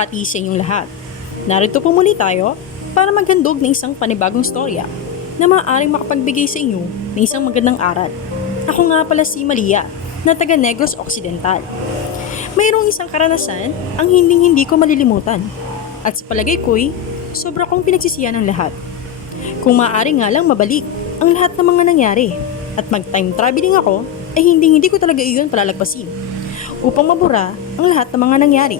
bati sa inyong lahat. Narito po muli tayo para maghandog ng isang panibagong storya na maaaring makapagbigay sa inyo ng isang magandang aral. Ako nga pala si Malia na taga Negros Occidental. Mayroong isang karanasan ang hindi ko malilimutan at sa palagay ko'y sobra kong pinagsisiyan ng lahat. Kung maaari nga lang mabalik ang lahat ng mga nangyari at mag-time traveling ako ay hindi ko talaga iyon palalagpasin upang mabura ang lahat ng mga nangyari.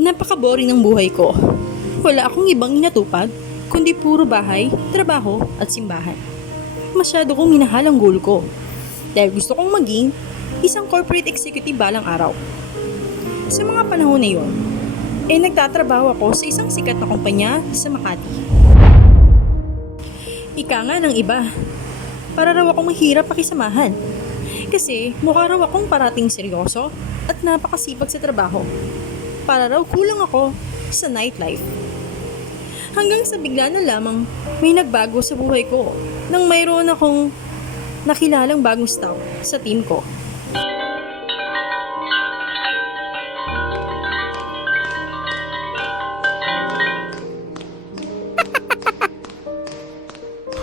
Napaka-boring ng buhay ko. Wala akong ibang inatupag kundi puro bahay, trabaho at simbahan. Masyado kong minahal ang goal ko dahil gusto kong maging isang corporate executive balang araw. Sa mga panahon na yun, nagtatrabaho ako sa isang sikat na kumpanya sa Makati. Ika nga ng iba, para raw akong mahirap pakisamahan. Kasi mukha raw akong parating seryoso at napakasipag sa trabaho. Para raw kulang ako sa nightlife. Hanggang sa bigla na lamang may nagbago sa buhay ko nang mayroon akong nakilalang bagong staff sa team ko.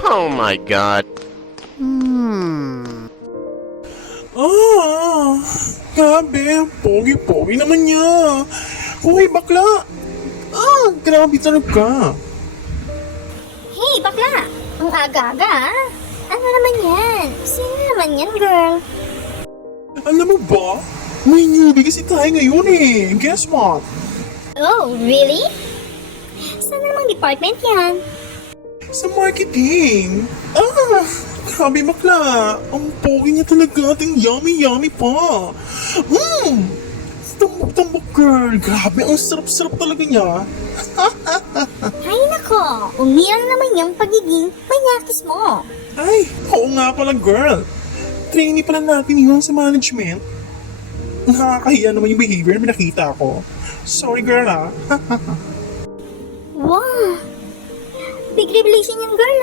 Oh my God. Grabe, pogi-pogi naman niya. Uy, bakla. Grabe talaga. Hey, bakla! Ang aga-aga, ah. Ano naman yan? Sino naman yan, girl? Alam mo ba, may newbie kasi tayo ngayon eh. Guess what? Oh, really? Saan namang department yan? Sa marketing. Grabe bakla. Ang pogi niya talaga at ang yummy pa. Tambok-tambok girl. Grabe, ang sarap-sarap talaga niya. Ay nako, umiral naman yung pagiging manyakis mo. Ay, oo nga pala girl. Trainee pala natin yun sa management. Nakakahiya naman yung behavior na pinakita ko. Sorry girl Wow! Big revelation yung girl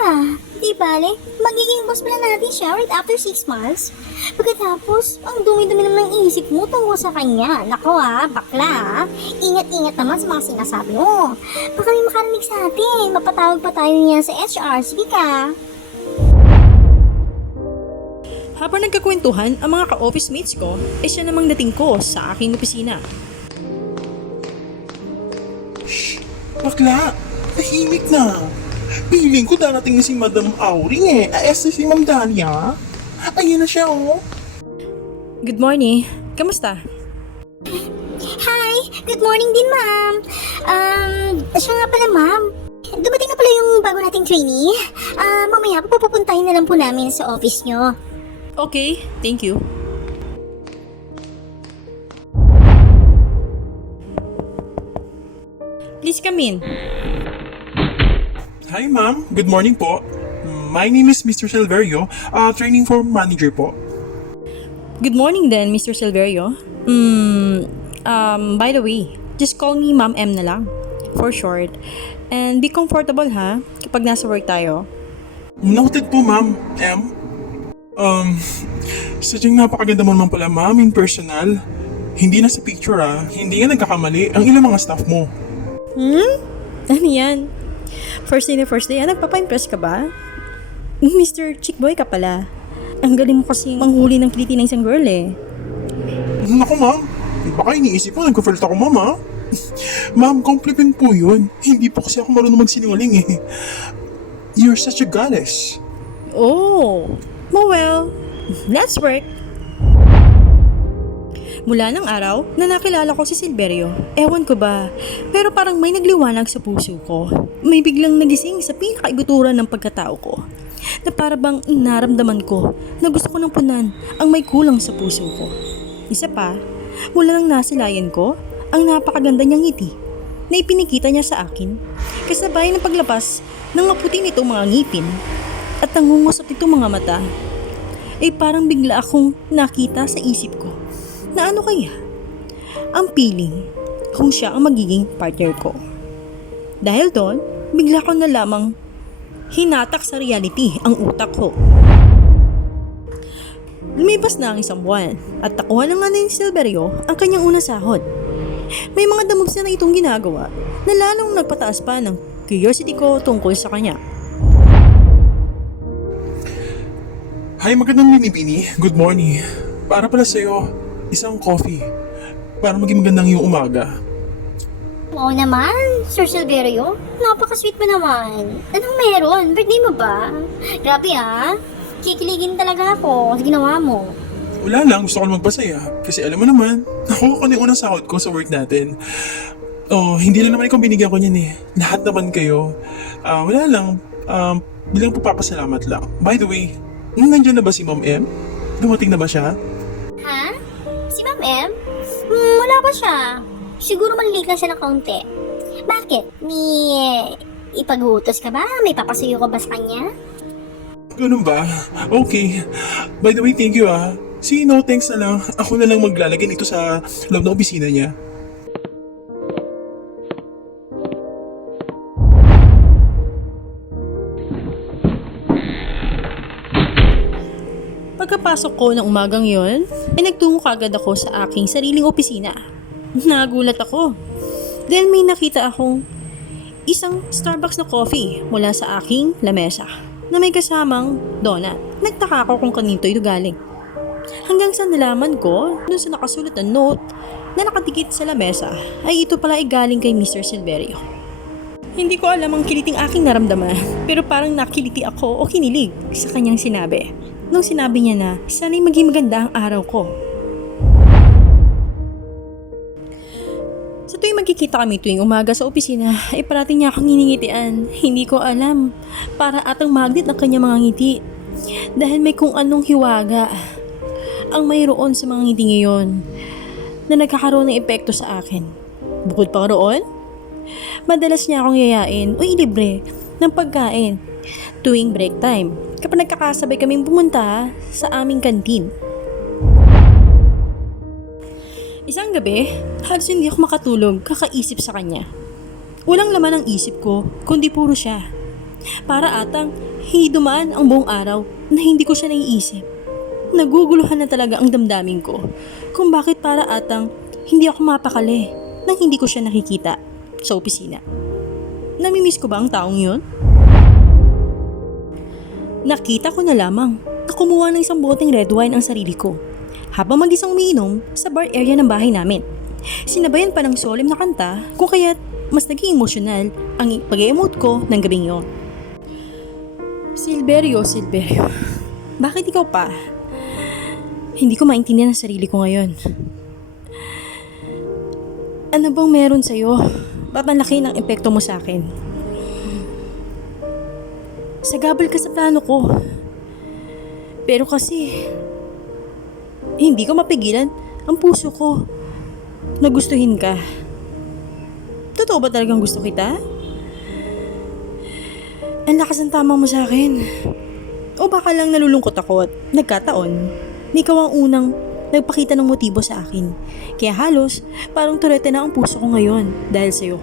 Di bale, magiging boss pala natin siya right after 6 months. Pagkatapos, ang dumi-dumi naman ng isip mo tungkol sa kanya. Nako bakla Ingat-ingat naman sa mga sinasabi mo. Baka may makarinig sa atin. Mapatawag pa tayo niyan sa HR. Sige ka. Habang nagkakwentuhan ang mga ka-office mates ko, siya namang dating ko sa aking opisina. Shh! Bakla! Tahimik na! Piling ko darating na si Madam Auring si Ma'am Dahlia. Ayun na siya Good morning. Kamusta? Hi! Good morning din, ma'am. Siya nga pala, ma'am. Dumating na pala yung bago nating trainee. Mamaya pupuntahin na lang po namin sa office nyo. Okay, thank you. Please come in. Hi ma'am, good morning po. My name is Mr. Silverio, training for manager po. Good morning then, Mr. Silverio. By the way, just call me Ma'am M na lang, for short. And be comfortable kapag nasa work tayo. Noted po ma'am, M. Sadyang napakaganda mo naman pala ma'am in personal. Hindi na sa picture hindi nga nagkakamali ang ilang mga staff mo. Ano yan? First day, nagpapa-impress ka ba? Mr. Chickboy ka pala. Ang galing mo kasi manghuli ng kiliti ng isang girl Naku ma'am, baka iniisip mo nagko-flirt ako ma'am Ma'am, compliment po yun. Hindi po kasi ako marunong magsinungaling You're such a goddess. Oh, well, let's work. Mula ng araw na nakilala ko si Silverio, ewan ko ba, pero parang may nagliwanag sa puso ko. May biglang nagising sa pinakaiguturan ng pagkatao ko. Na para bang naramdaman ko na gusto ko ng punan ang may kulang sa puso ko. Isa pa, mula nang nasilayan ko, ang napakaganda niyang ngiti na ipinikita niya sa akin. Kasabay ng paglabas ng maputi nitong mga ngipin at nangungusap nitong mga mata, parang bigla akong nakita sa isip ko na ano kaya ang feeling kung siya ang magiging partner ko. Dahil doon, bigla ko na lamang hinatak sa reality ang utak ko. Lumipas na ang isang buwan at nakuha na nga ni Silverio ang kanyang unang sahod. may mga damogs na itong ginagawa na lalong nagpataas pa ng curiosity ko tungkol sa kanya. Hi, magandang Bini. Good morning. Para pala sa'yo, isang coffee. Para maging magandang yung umaga. Oo naman, Sir Silverio. Napaka-sweet mo naman. Anong meron? Birthday mo ba? Grabe ah. Kikiligin talaga ako sa ginawa mo. Wala lang, gusto ko lang magpasaya. Kasi alam mo naman, nakuha ko na yung unang sahod ko sa work natin. Oh, hindi lang naman ikaw binigyan ko niyan eh. Lahat naman kayo. Wala lang, bilang papapasalamat lang. By the way, nandiyan na ba si Ma'am M? Dumating na ba siya? Ha? Si Ma'am M? Wala pa siya. Siguro malilate lang siya ng kaunti. Bakit? May ipaghutos ka ba? May papasuyo ka ba sa kanya? Ganun ba? Okay. By the way, thank you ah. Sino, thanks na lang. Ako na lang maglalagay dito sa loob ng opisina niya. Pagkapasok ko ng umagang yon, ay nagtungo kagad ako sa aking sariling opisina. Nagulat ako dahil may nakita akong isang Starbucks na coffee mula sa aking lamesa na may kasamang donut. Nagtaka ako kung kanito ito galing. Hanggang sa nalaman ko, dun sa nakasulat na note na nakadikit sa lamesa, ay ito pala ay galing kay Mr. Silverio. Hindi ko alam ang kiliting aking naramdaman, pero parang nakiliti ako o kinilig sa kanyang sinabi. Nung sinabi niya na, sana'y maging maganda ang araw ko. Sa tuwing magkikita kami tuwing umaga sa opisina, ay parating niya akong hiningitian. Hindi ko alam, para atang magnet ang kanyang mga ngiti. Dahil may kung anong hiwaga ang mayroon sa mga ngiti ngayon na nagkakaroon ng epekto sa akin. Bukod pa roon, madalas niya akong yayain o ilibre ng pagkain tuwing break time kapag nagkakasabay kaming pumunta sa aming kantin. Isang gabi, halos hindi ako makatulog kakaisip sa kanya. Walang laman ang isip ko, kundi puro siya. Para atang hindi dumaan ang buong araw na hindi ko siya naiisip. Naguguluhan na talaga ang damdamin ko kung bakit para atang hindi ako mapakali nang hindi ko siya nakikita sa opisina. Namimiss ko ba ang taong yun? Nakita ko na lamang na kumuha ng isang boteng red wine ang sarili ko habang mag-isang umiinom sa bar area ng bahay namin. Sinabayan pa ng solemn na kanta kung kaya't mas naging emosyonal ang pag-emote ko ng gabing yon. Silverio, bakit ikaw pa? Hindi ko maintindihan ang sarili ko ngayon. Ano bang meron sa'yo? Ba't ang laki ng epekto mo sa akin? Sagabal ka sa plano ko. Pero kasi, hindi ko mapigilan ang puso ko na gustuhin ka. Totoo ba talagang gusto kita? Ang lakas ng tama mo sa akin. O baka lang nalulungkot ako at nagkataon na ikaw ang unang nagpakita ng motibo sa akin. Kaya halos parang turete na ang puso ko ngayon dahil sa'yo.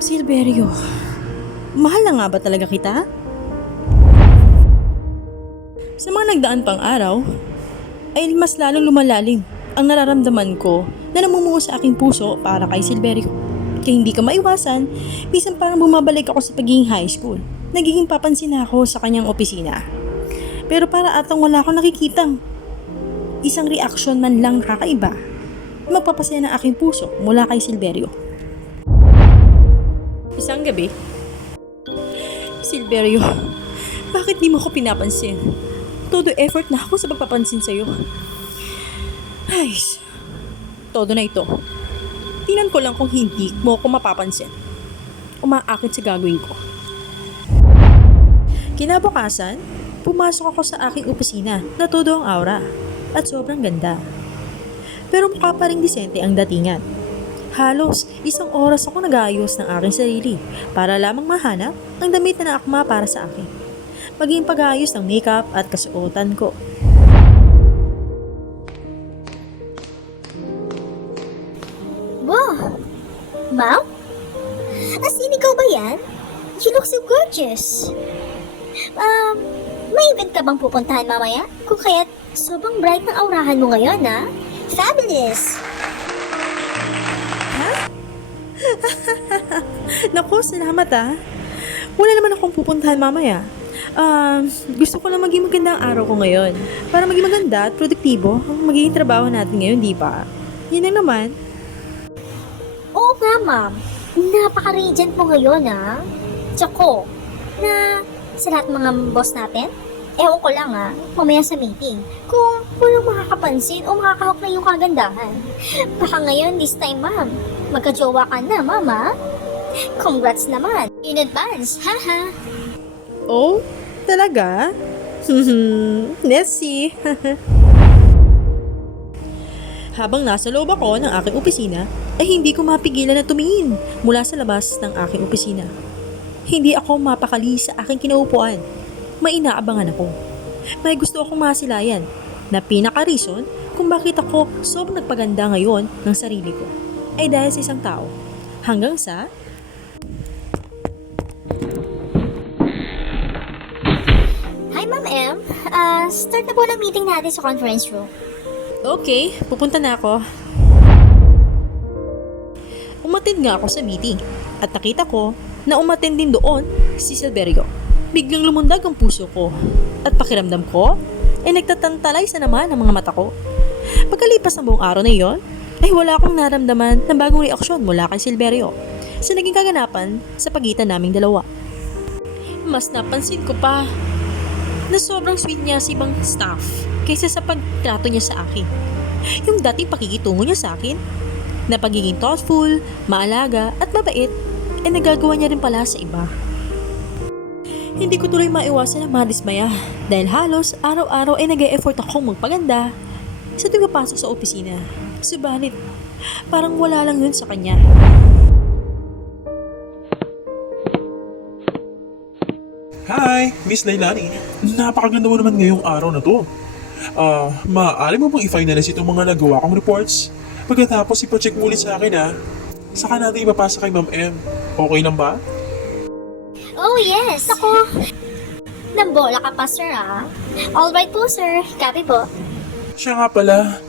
Silverio, mahal na nga ba talaga kita? Sa mga nagdaan pang araw, ay mas lalong lumalalim ang nararamdaman ko na namumuo sa aking puso para kay Silverio. Kaya hindi ka maiwasan, minsan parang bumabalik ako sa pagiging high school. Nagiging papansin ako sa kanyang opisina. Pero para atang wala akong nakikitang isang reaksyon man lang kakaiba na magpapasaya ng aking puso mula kay Silverio. Isang gabi, Silverio, bakit di mo ko pinapansin? Todo effort na ako sa pagpapansin sa'yo. Ay, todo na ito. Tingnan ko lang kung hindi mo ko mapapansin. Umaakit sa gagawin ko. Kinabukasan, pumasok ako sa aking opisina na todo ang aura at sobrang ganda. Pero mukha pa ring disente ang datingan. Halos isang oras ako nag-aayos ng aking sarili para lamang mahanap ang damit na naakma para sa akin. Maging pag-aayos ng makeup at kasuotan ko. Wow! Ma'am? As in, ikaw ba yan? You look so gorgeous. May event ka bang pupuntahan mamaya? Kung kaya't sobrang bright ng aurahan mo ngayon, ha? Fabulous! Naku, salamat ah. Wala naman akong pupuntahan mamaya. Gusto ko lang maging maganda ang araw ko ngayon. Para maging maganda at produktibo ang magiging trabaho natin ngayon, di ba? Yun lang naman. Oo nga, ma'am. Napaka-radiant mo ngayon, ha? Tsako, na sa lahat ng mga boss natin, ewan ko lang, ha, mamaya sa meeting, kung walang makakapansin o makakahok na yung kagandahan. Baka ngayon, this time, ma'am, magka-jowa ka na, mama. Congrats naman. In advance, haha. Oh, talaga? Let's see. Habang nasa loob ako ng aking opisina, ay hindi ko mapigilan na tumingin mula sa labas ng aking opisina. Hindi ako mapakali sa aking kinaupuan. May inaabangan ako. May gusto akong masilayan na pinaka-reason kung bakit ako sobrang nagpaganda ngayon ng sarili ko ay dahil sa isang tao. Hanggang sa Hi, Ma'am M. Start na po ng meeting natin sa conference room. okay, pupunta na ako. Umattend nga ako sa meeting at nakita ko na umattend din doon si Silverio. Biglang lumundag ang puso ko at pakiramdam ko ay nagtatantalay sa naman ang mga mata ko. Pagkalipas ng buong araw na iyon, ay wala akong naramdaman ng bagong reaksyon mula kay Silverio sa naging kaganapan sa pagitan naming dalawa. Mas napansin ko pa na sobrang sweet niya sa ibang staff kaysa sa pagtrato niya sa akin. Yung dating pakikitungo niya sa akin, na pagiging thoughtful, maalaga at mabait, ay nagagawa niya rin pala sa iba. Hindi ko tuloy maiwasan na madismaya dahil halos araw-araw ay nag-e-effort akong magpaganda sa tuwing papasok sa opisina. Subalit, parang wala lang yun sa kanya. Hi, Miss Lailani. Napakaganda mo naman ngayong araw na to. Maaari mo bang i-finalize itong mga nagawa kong reports? Pagkatapos ipacheck mo ulit sa akin ha. Saka natin ipapasa kay Ma'am M. Okay lang ba? Oh, yes. Ako. Nambola ka pa, sir, ah. Alright po, sir. Copy po. Siya nga pala,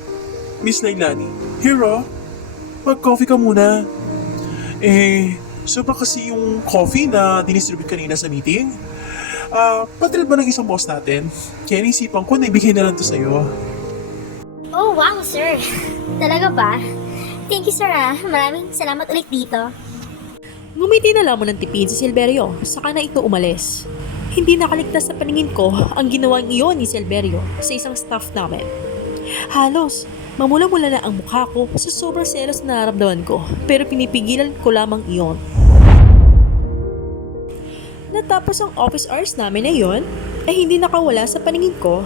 Miss Lailani. Hero, mag-coffee ka muna. So ba kasi yung coffee na dinistribute kanina sa meeting? Patril ba ng isang boss natin? Kaya naisipan ko na ibigay na lang to sa'yo. Oh, wow, sir. Talaga ba? Thank you, sir, ah. Maraming salamat ulit dito. Ngumiti na lamang ng tipid si Silverio, saka na ito umalis. Hindi nakaligtas sa paningin ko ang ginawang iyon ni Silverio sa isang staff namin. Halos, mamula-mula na ang mukha ko sa sobrang selos na nararamdaman ko, pero pinipigilan ko lamang iyon. Natapos ang office hours namin na iyon, ay hindi nakawala sa paningin ko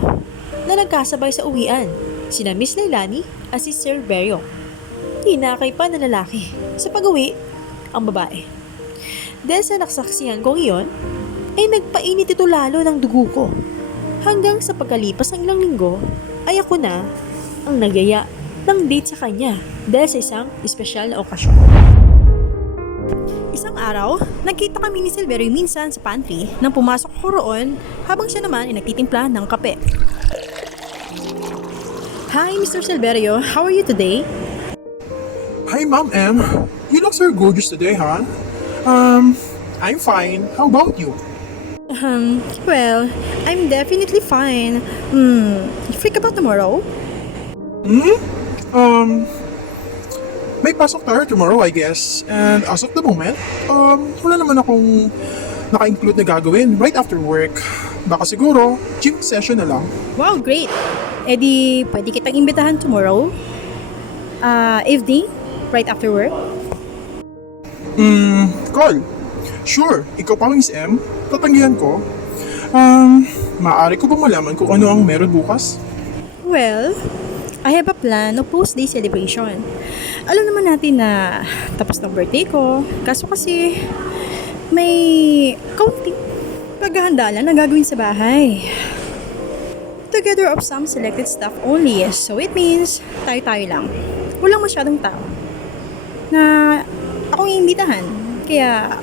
na nagkasabay sa uwian, sina Miss Lailani at si Silverio. Hinakay pa na lalaki sa pag-uwi ang babae. Dahil sa naksaksihan kong iyon, ay nagpainit ito lalo ng dugo ko. Hanggang sa pagkalipas ng ilang linggo, ay ako na ang nagyaya ng date sa kanya dahil sa isang espesyal na okasyon. Isang araw, nagkita kami ni Silverio minsan sa pantry nang pumasok ko roon habang siya naman ay nagtitimpla ng kape. Hi, Mr. Silverio. How are you today? Hi, Ma'am M. You look so gorgeous today, huh? I'm fine. How about you? Well, I'm definitely fine. Freak about tomorrow? May pasok tayo tomorrow, I guess. And as of the moment, wala naman akong naka-include na gagawin right after work. Baka siguro, gym session na lang. Wow, great. Eh di, pwede kitang imbitahan tomorrow? Evening? Right after work? Call. Sure, ikaw pa, Miss M. Tatanggihan ko. Maaari ko ba malaman kung ano ang meron bukas? Well, I have a plan of post-day celebration. Alam naman natin na tapos ng birthday ko. Kaso kasi, may kaunting paghahanda lang na gagawin sa bahay. Together of some selected staff only. So it means, tayo-tayo lang. Walang masyadong tao na akong iimbitahan. Kaya,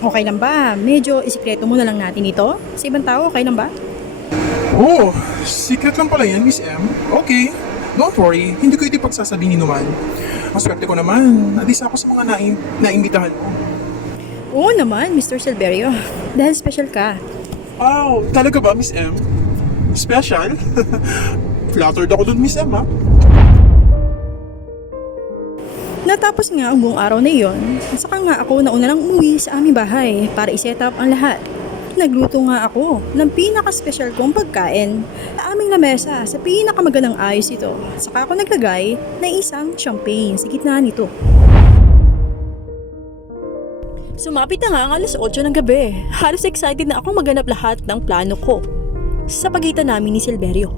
okay lang ba? Medyo isikreto muna lang natin ito. Sa ibang tao, okay lang ba? Oh, secret lang pala yan, Miss M. Okay, don't worry. Hindi ko ito pagsasabihin naman. napakaswerte ko naman. Nandisa ako sa mga naimbitahan mo. Oo naman, Mr. Silverio. Dahil special ka. Wow, talaga ba, Miss M? Special? Flattered ako dun, Miss M, ha? Natapos nga ang buong araw na iyon, at saka nga ako nauna lang umuwi sa aming bahay para i-set up ang lahat. Nagluto nga ako ng pinaka-special kong pagkain na aming lamesa sa pinakamagandang ayos ito. Saka ako naglagay ng isang champagne sa gitna nito. Sumapit na nga ang alas 8 ng gabi. Halos excited na akong maganap lahat ng plano ko sa pagitan namin ni Silverio.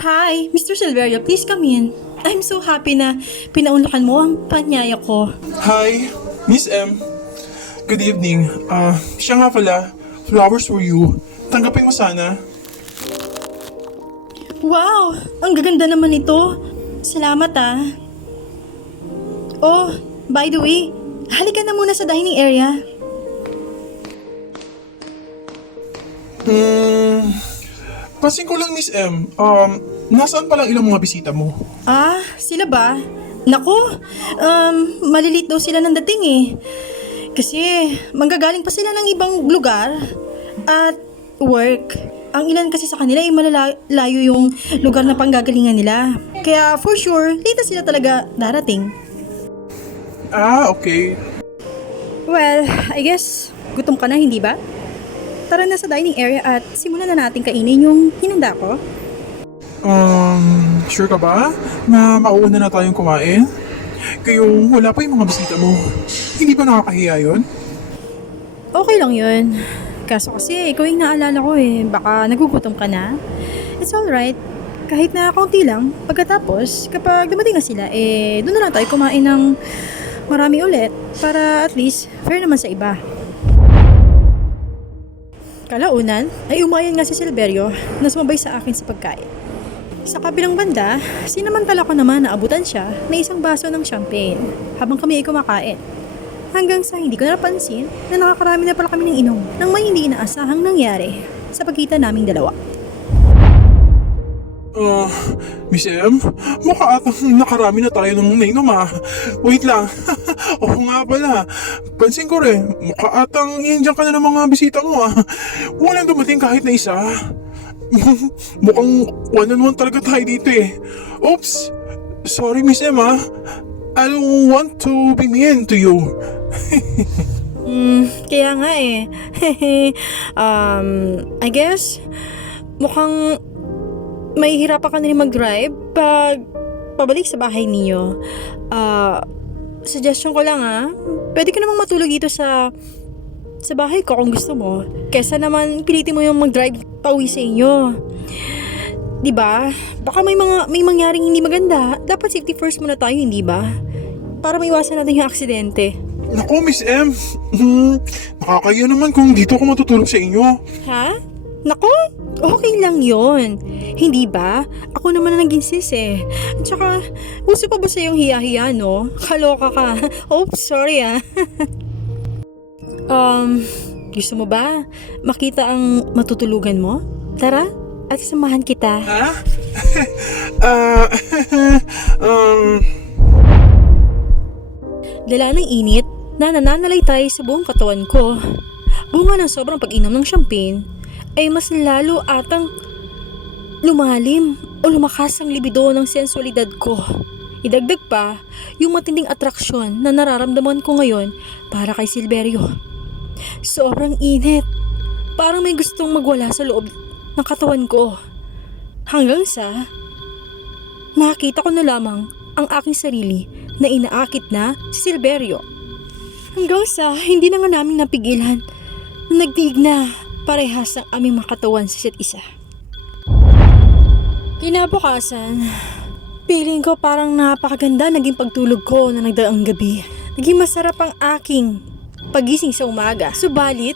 Hi, Mr. Silverio, please come in. I'm so happy na pinaunlakan mo ang panyaya ko. Hi, Miss M. Good evening. Siya nga pala, flowers for you. Tanggapin mo sana. Wow, ang gaganda naman ito. Salamat ah. Oh, by the way, halika na muna sa dining area. Pansin ko lang, Miss M. Nasaan palang ilang mga bisita mo? Ah, sila ba? Naku, malilit daw sila ng dating eh. Kasi manggagaling pa sila ng ibang lugar at work. Ang ilan kasi sa kanila ay malalayo yung lugar na panggagalingan nila. Kaya for sure, late na sila talaga darating. Ah, okay. Well, I guess gutom ka na, hindi ba? Tara na sa dining area at simulan na natin kainin yung hinanda ko. Sure ka ba na mauuna na tayong kumain? Kayong wala pa yung mga bisita mo. Hindi ba nakakahiya yun? Okay lang yun. Kaso kasi ikaw yung naalala ko eh. Baka nagugutom ka na. It's alright. Kahit na kaunti lang. Pagkatapos, kapag dumating na sila, doon na lang tayo kumain ng marami ulit. Para at least, fair naman sa iba. Kalaunan, ay umayan nga si Silverio na sumabay sa akin sa pagkain. Sa kabilang banda, sinamantala ko naman na abutan siya na isang baso ng champagne habang kami ay kumakain. Hanggang sa hindi ko napansin na nakakarami na pala kami ng inom nang may hindi inaasahang nangyari sa pagitan naming dalawa. Miss M, mukha atang nakarami na tayo ng nainom ah. Wait lang. Oo nga pala. Pansin ko rin, mukha atang iindiyan ka na ng mga bisita mo ah. Walang dumating kahit na isa. Mukhang one-on-one talaga tayo dito eh. Oops! Sorry Miss M ah. I don't want to be mean to you. Kaya nga eh. I guess, mukhang mahihirapan ka na rin mag-drive pag pabalik sa bahay niyo. Suggestion ko lang pwede ka namang matulog dito sa bahay ko kung gusto mo. Kesa naman pilitin mo yung mag-drive pauwi sa inyo. Diba? Baka may mangyaring hindi maganda. Dapat safety first muna tayo, hindi ba? Para maiwasan natin yung aksidente. Naku Miss M, nakakaya naman kung dito ako matutulog sa inyo. Ha? Naku, okay lang yon. Hindi ba? Ako naman na nag-insist eh. At saka, uso pa ba sa yung hiya-hiya, no? Kaloka ka. Oops, sorry gusto mo ba makita ang matutulugan mo? Tara, at samahan kita. Ha? Dala ng init na nananalaytay sa buong katawan ko. Bunga ng sobrang pag-inom ng champagne ay mas lalo atang lumalim o lumakas ang libido ng sensualidad ko. Idagdag pa yung matinding atraksyon na nararamdaman ko ngayon para kay Silverio. Sobrang init. Parang may gustong magwala sa loob ng katawan ko. Hanggang sa nakita ko na lamang ang aking sarili na inaakit na si Silverio. Hanggang sa hindi na nga namin napigilan na nagtiig na parehas ang aming mga katawan sa isa't isa. Kinabukasan, feeling ko parang napakaganda naging pagtulog ko na nagdaang gabi. Naging masarap ang aking pagising sa umaga. Subalit,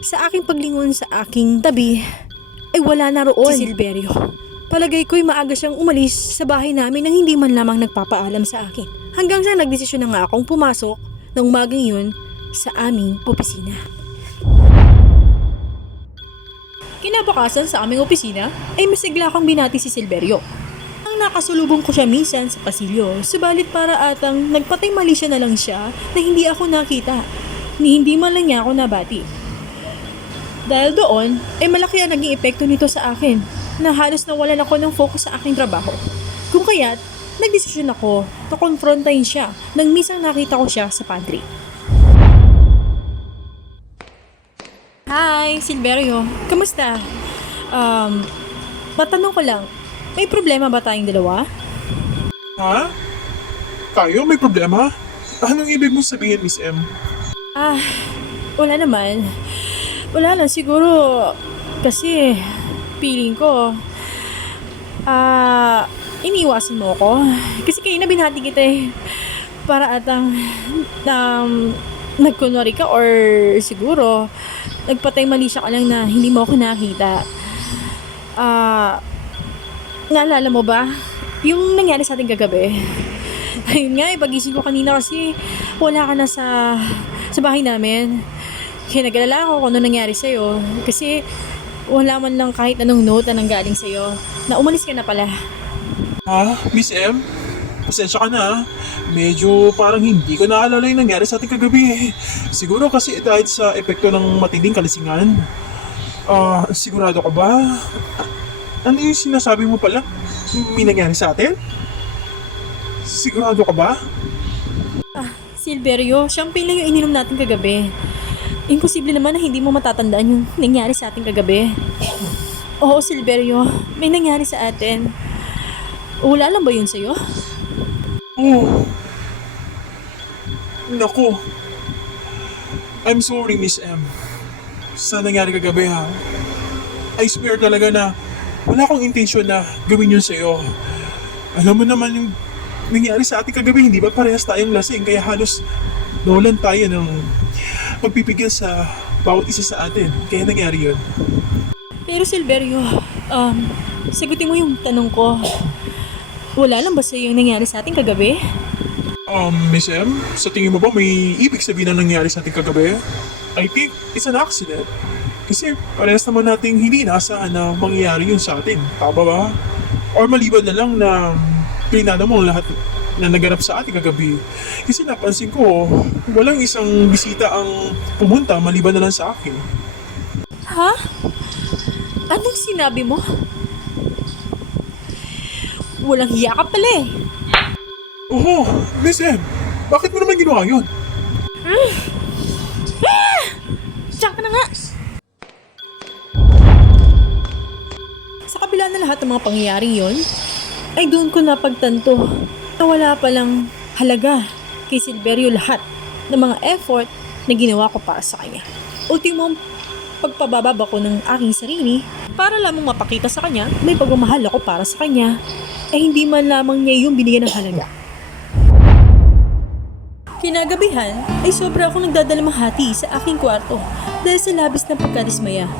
sa aking paglingon sa aking tabi, ay wala na roon si Silverio. Palagay ko'y maaga siyang umalis sa bahay namin nang hindi man lamang nagpapaalam sa akin. Hanggang sa nagdesisyon na nga akong pumasok ng umagang yun sa aming opisina. Kinabukasan sa aming opisina ay masigla kang binati si Silverio. Ang nakasulubong ko siya minsan sa pasilyo, subalit para atang nagpatay mali siya na lang siya na hindi ako nakita, ni hindi man lang niya ako nabati. Dahil doon, ay malaki ang naging epekto nito sa akin, na halos nawalan ako ng focus sa aking trabaho. Kung kaya't, nagdesisyon ako na konfrontahin siya nang minsan nakita ko siya sa pantry. Hi, Silverio. Kamusta? Matanong ko lang, may problema ba tayong dalawa? Ha? Tayo? May problema? Anong ibig mong sabihin, Miss M? Wala naman. Wala lang, siguro kasi feeling ko iniwasan mo ako. Kasi kayo na binati kita eh. Para atang nagkunwari ka or siguro nagpatay mali siya ka lang na hindi mo ako nakita. Naalala mo ba yung nangyari sa ating kagabi? Ayun nga, pagising ko kanina kasi wala ka na sa bahay namin. Kaya nag-alala ako kung ano nangyari sa'yo. Kasi wala man lang kahit anong note na nanggaling sa'yo. Na umalis ka na pala. Ha? Miss M? Pasensya ka na ha. Medyo parang hindi ko naalala yung nangyari sa ating kagabi eh. Siguro kasi dahil sa epekto ng matinding kalasingan. Sigurado ka ba? Ano yung sinasabi mo pala? May nangyari sa atin? Sigurado ka ba? Silverio, champagne lang yung ininom natin kagabi. Imposible naman na hindi mo matatandaan yung nangyari sa ating kagabi. Oo, Silverio, may nangyari sa atin. Wala lang ba yun sa'yo? Oh. Naku. I'm sorry, Miss M. Sa nangyari kagabi ha. I swear talaga na wala akong intensyon na gawin yun sa'yo. Alam mo naman yung nangyari sa ating kagabi, hindi ba parehas tayong lasing kaya halos nawalan tayo ng pagpipigil sa bawat isa sa atin. Kaya nangyari yun. Pero Silverio, sagutin mo yung tanong ko. Wala lang ba sa'yo yung nangyari sa ating kagabi? Miss M, sa tingin mo ba may ibig sabihin na nangyari sa ating kagabi? I think it's an accident. Kasi parehas naman nating hindi inaasahan na mangyayari yun sa atin. Tama ba? Or maliban na lang na pinano mo ang lahat na naganap sa ating kagabi. Kasi napansin ko, walang isang bisita ang pumunta maliban na lang sa akin. Ha? Anong sinabi mo? Walang hiya ka pala eh. Oo, Miss M, bakit mo naman ginawa yun? Diyan ka na nga! Sa kabila na lahat ng mga pangyayaring yon, ay doon ko napagtanto na wala palang halaga kay Silverio lahat ng mga effort na ginawa ko para sa kanya. Ultimong pagpabababa ko ng aking sarili para lamang mapakita sa kanya may pagmamahal ako para sa kanya, ay hindi man lamang niya yung binigyan ng halaga. Kinagabihan ay sobra akong nagdadalamhati sa aking kwarto dahil sa labis na pagkadismaya.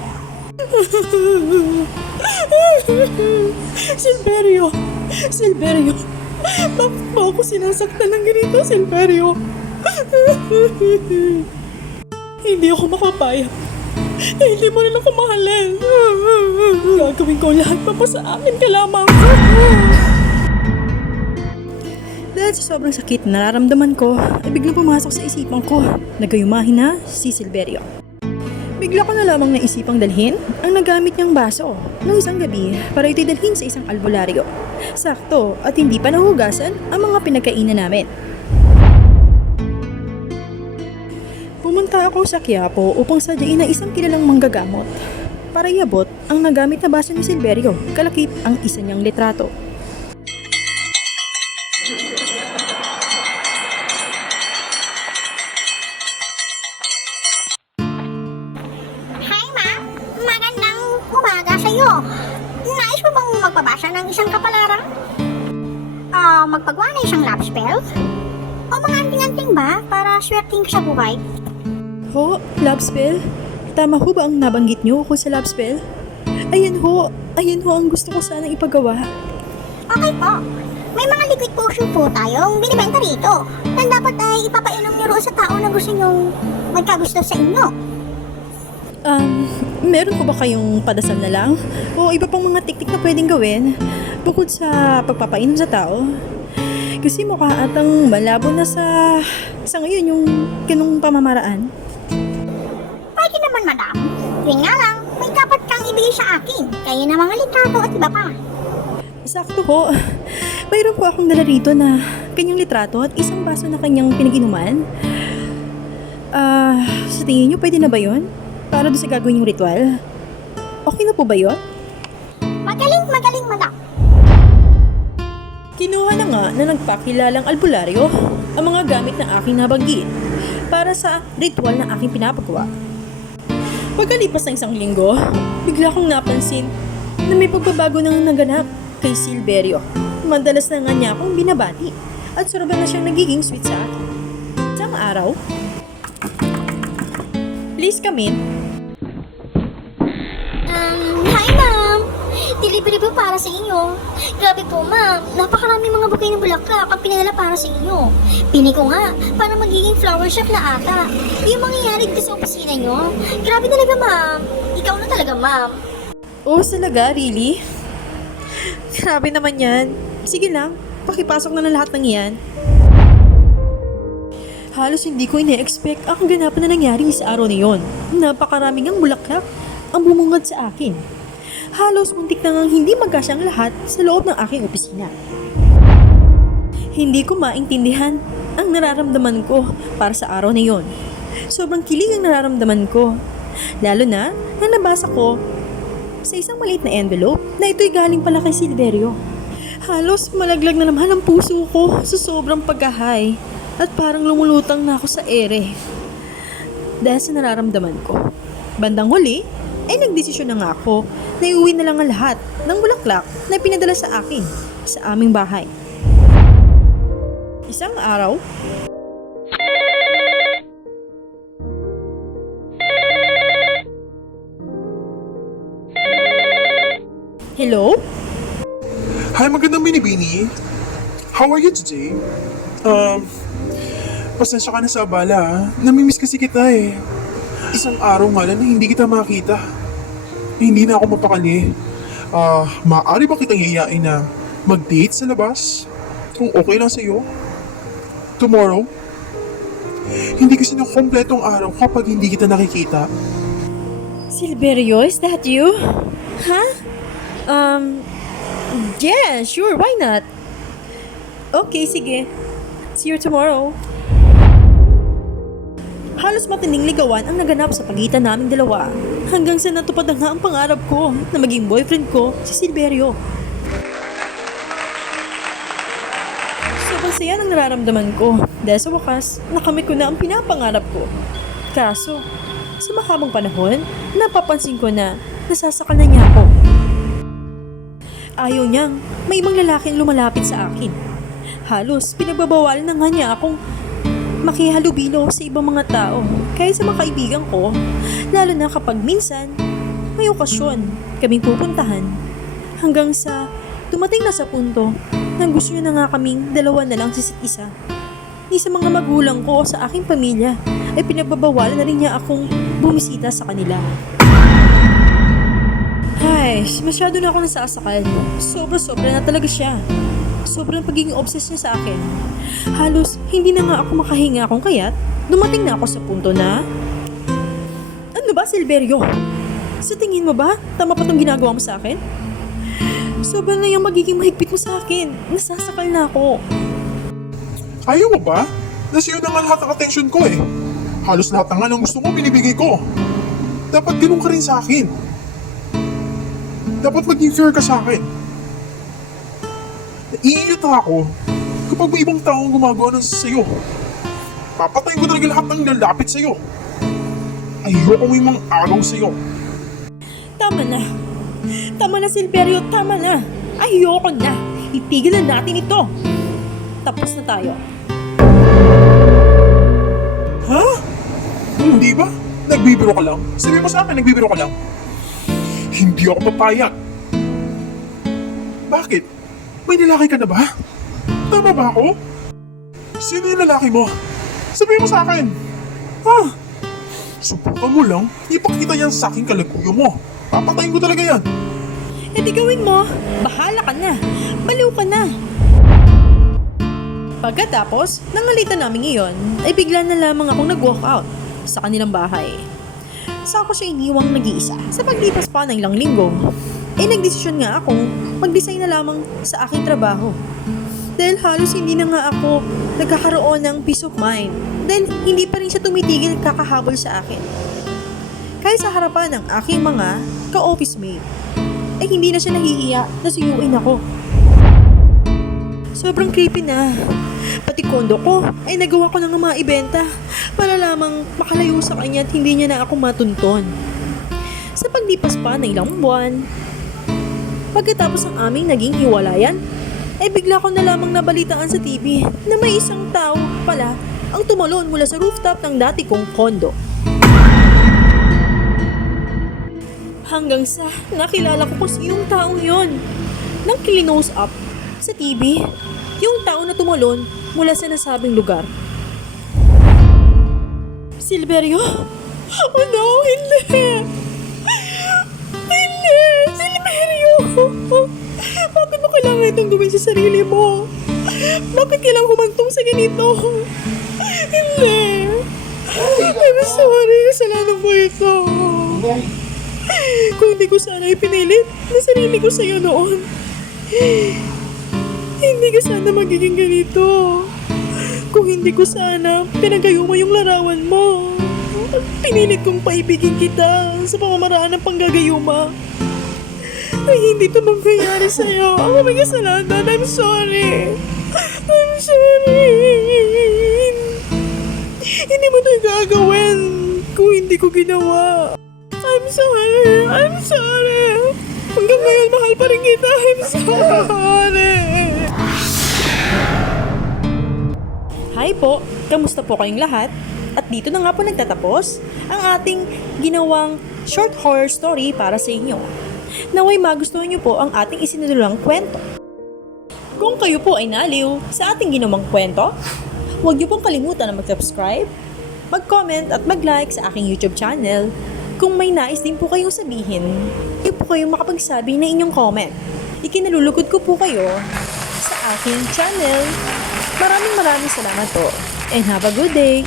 Silverio! Silverio! Bakit ba ako sinasaktan ng ganito, Silverio? Hindi ako makapayag. Hindi mo rin ako mahalin. Gagawin ko lahat pa sa akin ka lamang. Dahil sa sobrang sakit na nararamdaman ko, ay biglang pumasok sa isipan ko na gayumahin na si Silverio. Bigla ko na lamang naisipang dalhin ang nagamit niyang baso noong isang gabi para ito'y dalhin sa isang albularyo. Sakto at hindi pa nahugasan ang mga pinagkainan namin. Pumunta ako sa Quiapo upang sadyain na isang kilalang manggagamot para iabot ang nagamit na baso ni Silverio, kalakip ang isa niyang litrato. Hi, Ma! Magandang umaga sa'yo. Nais mo bang magpabasa ng isang kapalaran? Magpagawa na isang love spell? O mga anting-anting ba para swerting ka sa buhay? Ho, love spell? Tama ho ba ang nabanggit niyo ko sa love spell? Ayan ho ang gusto ko sanang ipagawa. Okay po. May mga liquid potion po tayong binibenta rito na dapat ay ipapainom niyo roon sa tao na gusto niyong magkagusto sa inyo. Meron po ba kayong padasal na lang? O iba pang mga teknik na pwedeng gawin bukod sa pagpapainom sa tao? Kasi mukha atang malabo na sa ngayon yung ganung pamamaraan. Pwede naman, madam. Yun nga lang, may dapat kang ibigay sa akin. Kaya na mga litrato at iba pa. Sakto ho. Mayroon po akong dala rito na kanyang litrato at isang baso na kanyang pinag-inuman. Sa tingin niyo pwede na ba yun? Para doon sa gagawin yung ritual? Okay na po ba yun? Magaling, madam. Kinuha na nga na nagpakilalang albularyo ang mga gamit na aking nabanggit para sa ritual na aking pinapagawa. Pagkalipas ng isang linggo, bigla kong napansin na may pagbabago nang naganap kay Silverio. Madalas na nga niya akong binabati at sobrang na siyang nagiging sweet sa akin. Isang araw, please come in. Hi, ma'am. Delivery po para sa inyo. Grabe po, ma'am. Napakarami mga bouquet ng bulaklak ang pinadala para sa inyo. Pini ko nga, para magiging flower shop na ata. Yung mangyayari dito sa opisina nyo. Grabe talaga, ma'am. Ikaw na talaga, ma'am. Oh, talaga? Really? Grabe naman yan. Sige lang, pakipasok na lahat ng yan. Halos hindi ko ine-expect ang ganapan na nangyari sa araw na yon. Napakaraming ang bulaklak ang bumungad sa akin. Halos muntik na ngang hindi magkasya ang lahat sa loob ng aking opisina. Hindi ko maintindihan ang nararamdaman ko para sa araw na yon. Sobrang kilig ang nararamdaman ko. Lalo na nang nabasa ko sa isang maliit na envelope na ito'y galing pala kay Silverio. Halos malaglag na naman ang puso ko sa sobrang pagkahay at parang lumulutang na ako sa ere. Dahil sa nararamdaman ko. Bandang huli, ay nagdesisyon na nga ako na iuwi na lang ang lahat ng bulaklak na pinadala sa akin sa aming bahay. Isang araw, hello? Hi, magandang binibini. How are you today? Pasensya ka na sa abala ha. Namimiss kasi kita eh. Isang araw nga lang na hindi kita makita. Hindi na ako mapakali. Maaari ba kitang yayain na mag-date sa labas? Kung okay lang sa'yo? Tomorrow? Hindi kasi na kompletong araw kapag hindi kita nakikita. Silverio, is that you? Huh? Yeah, sure, why not? Okay, sige. See you tomorrow. Halos matinding ligawan ang naganap sa pagitan naming dalawa hanggang sa natupad na nga ang pangarap ko na maging boyfriend ko si Silverio. Sobrang saya ng nararamdaman ko dahil sa wakas nakamit ko na ang pinapangarap ko. Kaso, sa mahabang panahon, napapansin ko na nasasakal na niya ako. Ayaw niyang may ibang lalaking lumalapit sa akin. Halos pinagbabawalan na nga niya akong makihalubilo sa ibang mga tao kahit sa mga kaibigan ko, lalo na kapag minsan may okasyon kaming pupuntahan hanggang sa dumating na sa punto na gusto niya na nga kaming dalawa na lang sa isa't isa. Ni sa mga magulang ko o sa aking pamilya ay pinagbabawalan na rin niya akong bumisita sa kanila. Ay, masyado na ako nasasakal. Sobra-sobra na talaga siya. Sobrang pagiging obsessed niya sa akin. Halos hindi na nga ako makahinga kung kaya't dumating na ako sa punto na... Ano ba, Silverio? Sa tingin mo ba, tama pa itong ginagawa mo sa akin? Sobrang na yung magiging mahigpit mo sa akin. Nasasakal na ako. Ayaw mo ba? Nasiyo na nga lahat ng attention ko eh. Halos lahat na nga ng gusto ko binibigay ko. Dapat ganun ka rin sa akin. Dapat maging fair ka sa akin. Naiirita ako kapag may ibang taong gumagawa ng sa'yo. Papatayin ko talaga lahat ng lalapit sa'yo. Ayoko may mga agaw sa'yo. Tama na. Tama na, Silverio. Tama na. Ayoko na. Itigil na natin ito. Tapos na tayo. Ha? Hindi ba? Nagbibiro ka lang? Sabi mo sa akin, nagbibiro ka lang. Hindi ako papayag. Bakit? May lalaki ka na ba? Tama ba ako? Sino yung lalaki mo? Sabihin mo sa akin. Ha? Subukan mo lang, ipakita yan sa aking kalaguyo mo. Papatayin ko talaga yan. E di gawin mo. Bahala ka na. Baliw ka na. Pagkatapos, nangalitan namin iyon, ay bigla na lamang akong nag-walk out sa kanilang bahay. Sa ako siya iniwang nag-iisa. Sa paglipas pa ng ilang linggo, ay nagdesisyon nga akong mag-design na lamang sa aking trabaho. Dahil halos hindi na nga ako nagkakaroon ng peace of mind. Dahil hindi pa rin siya tumitigil kakahabol sa akin. Kahit sa harapan ng aking mga ka-office mate, ay hindi na siya nahihiya na suyuin ako. Sobrang creepy na. Pati kondo ko ay nagawa ko ng mga ibenta para lamang makalayo sa kanya at hindi niya na ako matunton. Sa paglipas pa ng ilang buwan, pagkatapos ng aming naging hiwalayan, ay bigla ko na lamang nabalitaan sa TV na may isang tao pala ang tumalon mula sa rooftop ng dati kong kondo. Hanggang sa nakilala ko kung sinong taong yon. Nang kilinose up sa TV, yung tao na tumalon mula sa nasabing lugar. Silverio? Oh no, hindi! Hindi! Silverio! Bakit mo kailangan itong gawin sa sarili mo? Bakit kailangan humantong sa ganito? Hindi! I'm sorry, kasalanan ko ito. Kung hindi ko sana ipinilit na sarili ko sa'yo noon, hindi ka sana magiging ganito. Kung hindi ko sana pinagayuma yung larawan mo, at pinilit kong paibigin kita sa pamamaraan ng panggagayuma, ay hindi ito mangyayari sa'yo. Ako may kasalanan. I'm sorry. I'm sorry. Hindi mo ito gagawin kung hindi ko ginawa. I'm sorry. I'm sorry. Hanggang ngayon, mahal pa rin kita. I'm sorry. Hi po. Kamusta po kayong lahat? At dito na nga po nagtatapos ang ating ginawang short horror story para sa inyo. Naway magustuhan niyo po ang ating isinulang kwento. Kung kayo po ay naliw sa ating ginawang kwento, huwag niyo pong kalimutan na mag-subscribe, mag-comment at mag-like sa aking YouTube channel. Kung may nais din po kayong sabihin, hindi po kayong makapagsabi na inyong comment. Ikinalulugod ko po kayo sa aking channel. Maraming salamat po and have a good day!